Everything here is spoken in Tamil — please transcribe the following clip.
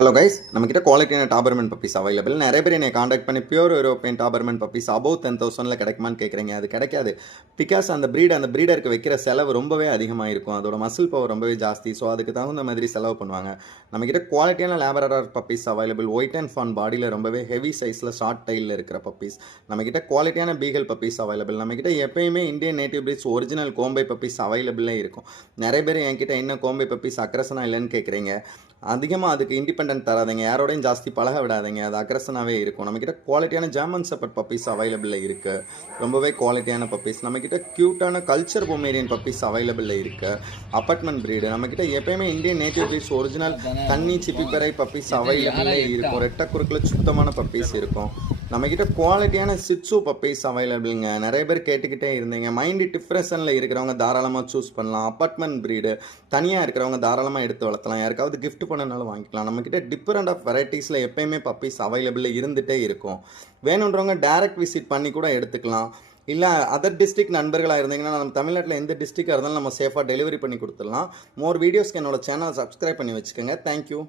ஹலோ கைஸ், நம்மக்கிட்ட குவாலிட்டியான டாபர்மன் பப்பீஸ் அவைலபிள். நிறைய பேர் என்னை காண்டாக்ட் பண்ணி pure European Doberman puppies above 10,000 கிடைக்குமான்னு கேட்குறீங்க. அது கிடைக்காது. பிகாஸ் அந்த ப்ரீடருக்கு வைக்கிற செலவு ரொம்பவே அதிகமாக இருக்கும். அதோட மசில் பவர் ரொம்பவே ஜாஸ்தி. ஸோ அதுக்கு தகுந்த மாதிரி செலவு பண்ணுவாங்க. நம்மக்கிட்ட குவாலிட்டியான labrador puppies available. White and fawn பாடியில் ரொம்பவே ஹெவி சைஸில் ஷார்ட் டைலில் இருக்கிற பப்பீஸ். நம்மக்கிட்ட குவாலிட்டியான பீகல் பப்பீஸ் அவைலபிள். நம்மக்கிட்ட எப்பயுமே Indian native breeds original Kombai puppies அவைலபிளே இருக்கும். நிறைய பேர் என்கிட்ட என்ன கோம்பை பப்பீஸ் அக்ரஸனா இல்லைன்னு கேட்குறீங்க. அதிகமாக அதுக்கு இண்டிபெண்டன்ட் தராதீங்க, யாரோடையும் ஜாஸ்தி பழக விடாதீங்க, அது அக்ரஸனாகவே இருக்கும். நம்மக்கிட்ட குவாலிட்டியான ஜெர்மன் ஷெப்பர்ட் பப்பீஸ் அவைலபிளில் இருக்குது. ரொம்பவே குவாலிட்டியான பப்பீஸ். நம்மக்கிட்ட க்யூட்டான கல்ச்சர் பொமேரியன் பப்பீஸ் அவைலபிளில் இருக்குது. Apartment breed. நம்மக்கிட்ட எப்பயுமே இந்தியன் நேட்டிவ் பிரீட்ஸ் ஒரிஜினல் தண்ணி சிப்பிப்பறை பப்பீஸ் அவைலபிளே இருக்கும். ரெட்டை குறுக்கில் சுத்தமான பப்பீஸ் இருக்கும். நம்மக்கிட்ட குவாலிட்டியான சிட்ஸு பப்பீஸ் அவைலபிளுங்க. நிறைய பேர் கேட்டுக்கிட்டே இருந்தீங்க. மைண்டு டிப்ரெஷனில் இருக்கிறவங்க தாராளமாக சூஸ் பண்ணலாம். அப்பார்ட்மெண்ட் ப்ரீடு தனியாக இருக்கிறவங்க தாராளமாக எடுத்து வளர்த்தலாம். யாருக்காவது கிஃப்ட் பண்ணனாலும் வாங்கிக்கலாம். நம்மக்கிட்ட டிஃப்ரெண்ட் ஆஃப் வெரைட்டிஸில் எப்பயுமே பப்பீஸ் அவைலபிளில் இருந்துகிட்டே இருக்கும். வேணுன்றவங்க டைரக்ட் விசிட் பண்ணி கூட எடுத்துக்கலாம். இல்லை அதர் டிஸ்ட்ரிக்ட் நண்பர்களாக இருந்தீங்கன்னா நம்ம தமிழ்நாட்டில் எந்த டிஸ்ட்ரிக்டாக இருந்தாலும் நம்ம சேஃபாக டெலிவரி பண்ணி கொடுத்துடலாம். மோர் வீடியோஸ்க்கு என்னோட சேனலை சப்ஸ்கிரைப் பண்ணி வச்சுக்கோங்க. தேங்க்யூ.